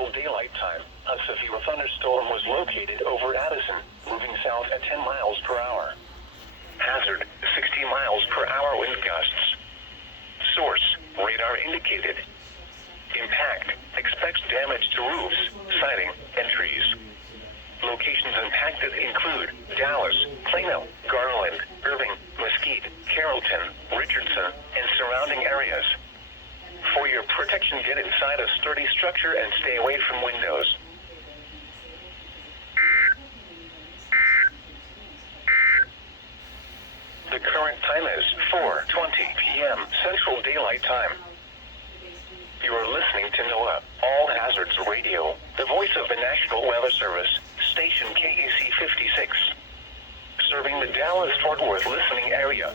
Central Daylight Time, a severe thunderstorm was located over Addison, moving south at 10 miles per hour. Hazard, 60 miles per hour wind gusts. Source, radar indicated. Impact, expects damage to roofs, siding, and trees. Locations impacted include Dallas, Plano, Garland, Irving, Mesquite, Carrollton, Richardson, and surrounding areas. For your protection, get inside a sturdy structure and stay away from windows. The current time is 4:20 p.m. Central Daylight Time. You are listening to NOAA All Hazards Radio, the voice of the National Weather Service, station KAC 56. Serving the Dallas-Fort Worth listening area.